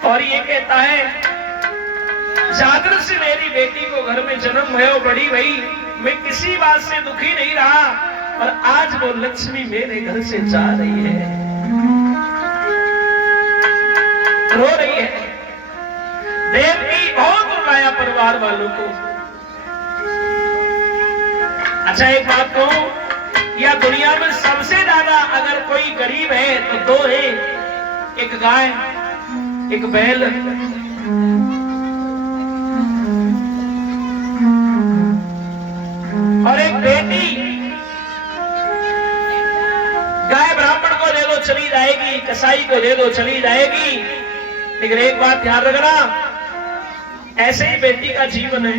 और ये कहता है जागृत से मेरी बेटी को घर में जन्म भयो बड़ी भई, मैं किसी बात से दुखी नहीं रहा और आज वो लक्ष्मी मेरे घर से जा रही है, रो रही है। देवकी बहुत रुलाया परिवार वालों को। अच्छा एक बात कहूं, या दुनिया में सबसे ज्यादा अगर कोई गरीब है तो दो है, एक गाय एक बैल। और एक बेटी। गाय ब्राह्मण को दे दो चली जाएगी, कसाई को दे दो चली जाएगी, लेकिन एक बात ध्यान रखना, ऐसे ही बेटी का जीवन है,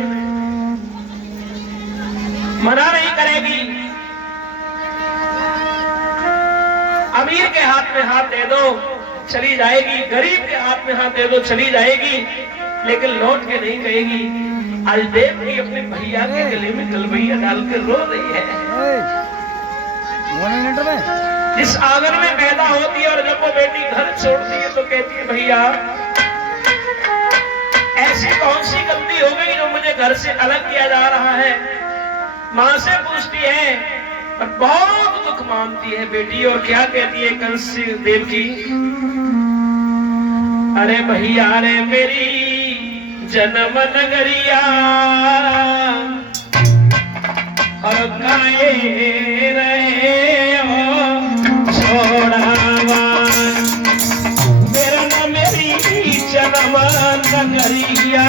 मना नहीं करेगी। अमीर के हाथ में हाथ दे दो चली जाएगी, गरीब के हाथ में हाथ दे दो चली जाएगी, लेकिन लौट के नहीं कहेगी। आज देवकी अपने भैया के गले में गलबैया डाल के रो रही है। जिस आंगन में पैदा होती है और जब वो बेटी घर छोड़ती है तो कहती है भैया ऐसी कौन सी गलती हो गई जो मुझे घर से अलग किया जा रहा है। मां से पूछती है और बहुत दुख मानती है बेटी, और क्या कहती है कंस देवकी, अरे भैया रे मेरी जन्म नगरिया और गाए रहे छोड़ावा, मेरा न मेरी जन्म नगरिया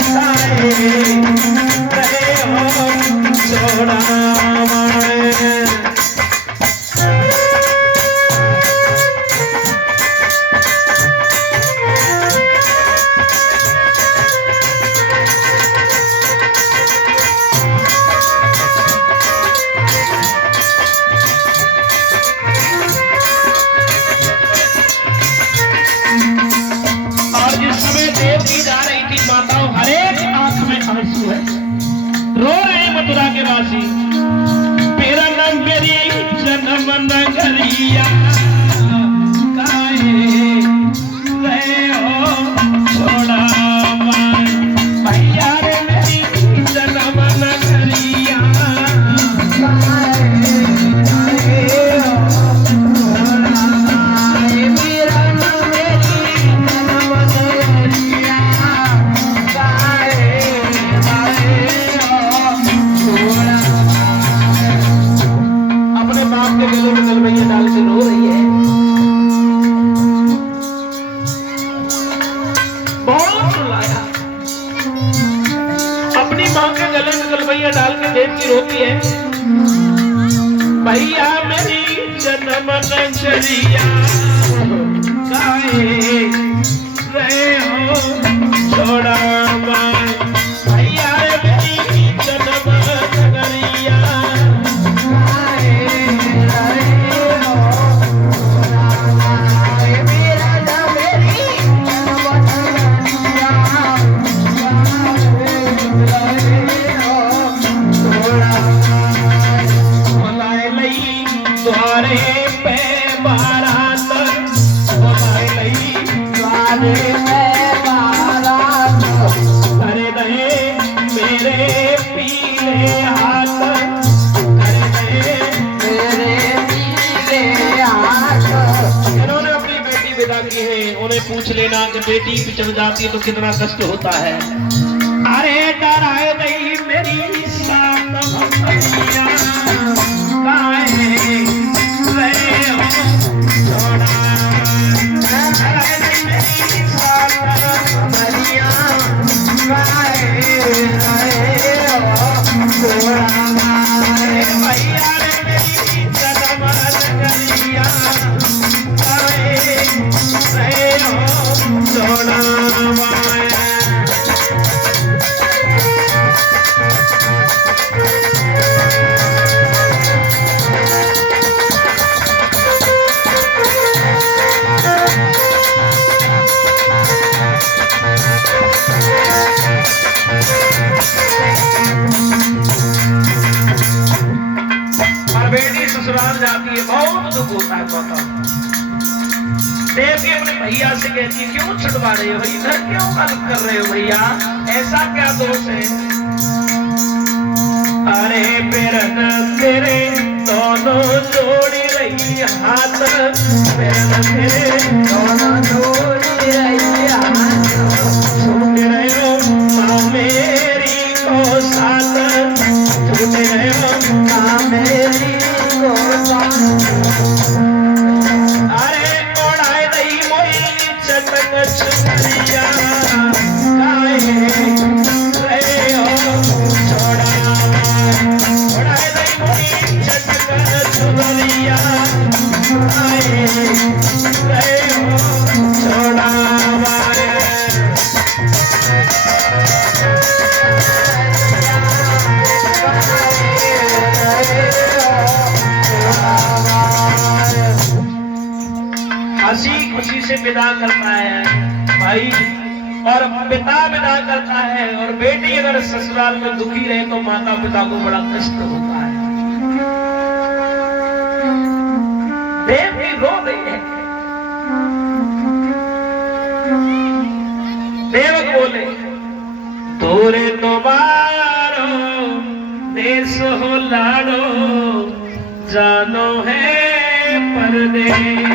गाए रहे छोड़ावा। मथुरा के वासी मेरा नाम मेरी जन्म नगरिया गाए रहे हो छोड़ावा, भैया रे मेरी जन्म नगरिया गाए रहे हो छोड़ावा, मेरा नाम मेरी जन्म नगरिया गाए अपने बाप के गले में गलबैया डाल के रो रही है। बहुत रुलाया, अपनी मां के गले में गलबैया डाल के देवकी रोती है, भैया मेरी जन्म नगरिया गाए रहे हो छोड़ावा, भैया मेरी जन्म नगरिया पूछ लेना कि बेटी पिछड़ जाती है तो कितना कष्ट होता है। अरे डराए नहीं मेरी शान भैया गाए रहे हो छोड़ावा, डराए नहीं मेरी शान भैया गाए रहे हो छोड़ावा, भैया रे मेरी जन्म नगरिया गाए रहे हो छोड़ावा। देवकी अपने भैया से कहती, क्यों छुड़वा रहे हो, इधर क्यों गलत कर रहे हो भैया, ऐसा क्या दोष है? अरे पेरन तेरे दोनों जोड़ी रही हाथ, पेरन तेरे दोनों जोड़ी रही हाथ, छूट रहे हो माँ मेरी को साथ, छूट रहे हो माँ मेरी को साथ। अरे ओढ़ाए दई मोई चटक छुरिया, गाए रहे हो छोड़ा, ओढ़ाए दई मोई चटक छुरिया, गाए रहे हो छोड़ा। हंसी खुशी से विदा करता है भाई, और पिता विदा करता है, और बेटी अगर ससुराल में दुखी रहे तो माता पिता को बड़ा कष्ट होता है। देवकी रो रही है। देवक बोले, तोरे तुम्हारो देश हो लाडो, जानो है परदेश।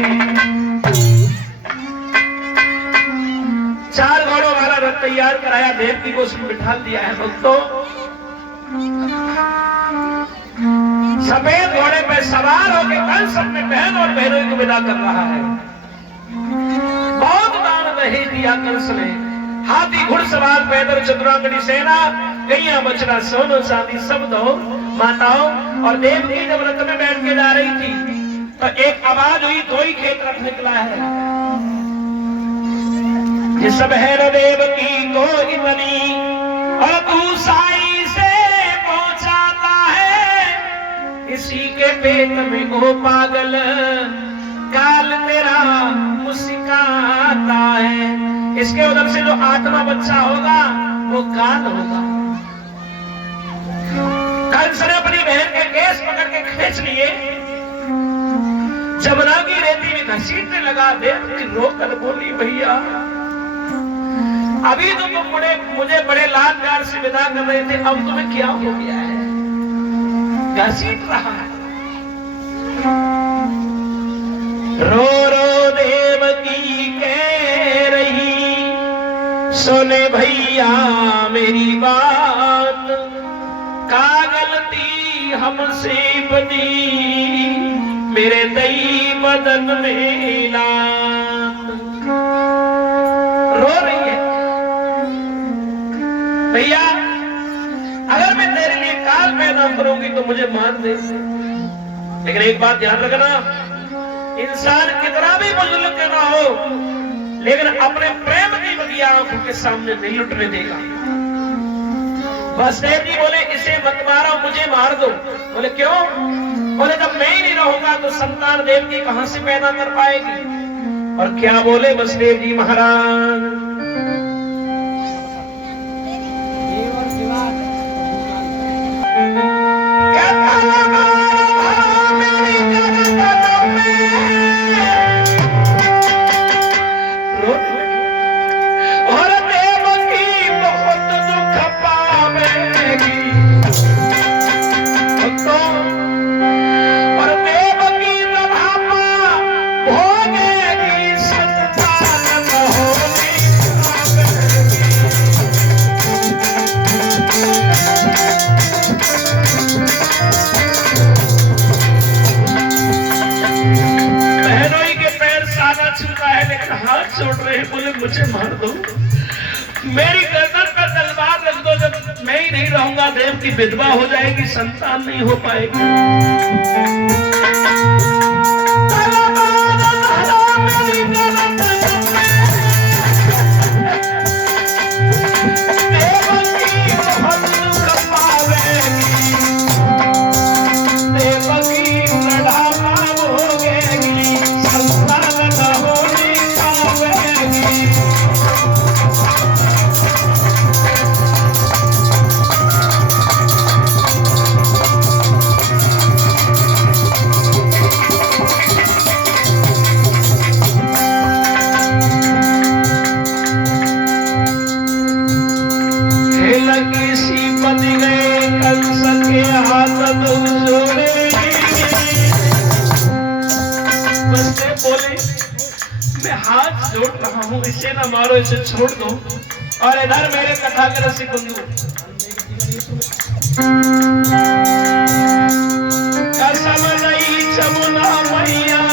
4 घोड़ों वाला रथ तैयार कराया, देवकी को उसमें बिठा दिया है भक्तों। सफेद घोड़े पे सवार होकर कंस अपने बहन और बहनों को विदा कर रहा है। बहुत दान दहेज दिया कंस ने, हाथी घुड़सवार पैदल चतुरांगनी सेना, गैया बछड़ा सोनो चांदी सब दो माताओं। और देवकी जब रथ में बैठ के जा रही थी तो एक आवाज हुई, 2 ही खेत रथ निकला है, ये सब है न देवकी को इतनी, और तू साई से पहुंचाता है, इसी के पेट में ओ पागल काल तेरा मुस्काता है। इसके उधर से जो आत्मा बच्चा होगा वो काल होगा। कंस ने अपनी बहन के केस पकड़ के खींच लिए, जमुना की रेती में घसीटने लगा। देवकी रोकर बोली, भैया अभी तो तुम मुझे बड़े लाड प्यार से विदा कर रहे थे, अब तुम्हें क्या हो गया है, घसीट रहा है। रो रो देवकी कह रही, सुने भैया मेरी बात, का गलती हमसे बनी, मेरे दई मदन में लात। रो रही है, भैया अगर मैं तेरे लिए काल पैदा करूंगी तो मुझे मार दे, लेकिन एक बात ध्यान रखना, इंसान कितना भी बुजुर्ग क्यों ना हो, लेकिन अपने प्रेम की बगिया आंखों के सामने नहीं लुटने देगा। वसुदेव जी बोले, इसे मत मारो, मुझे मार दो। बोले क्यों? बोले जब मैं ही नहीं रहूंगा तो संतान देवकी कहां से पैदा कर पाएगी। और क्या बोले वसुदेव जी महाराज, छोड़ रहे, बोले मुझे मार दो, मेरी गर्दन पर तलवार रख दो, जब मैं ही नहीं रहूंगा देव की विधवा हो जाएगी, संतान नहीं हो पाएगी। मैं हाथ जोड़ रहा हूँ, इसे ना मारो, इसे छोड़ दो। और इधर मेरे कथा के रसिक बंधु कसम नहीं जमुना मैया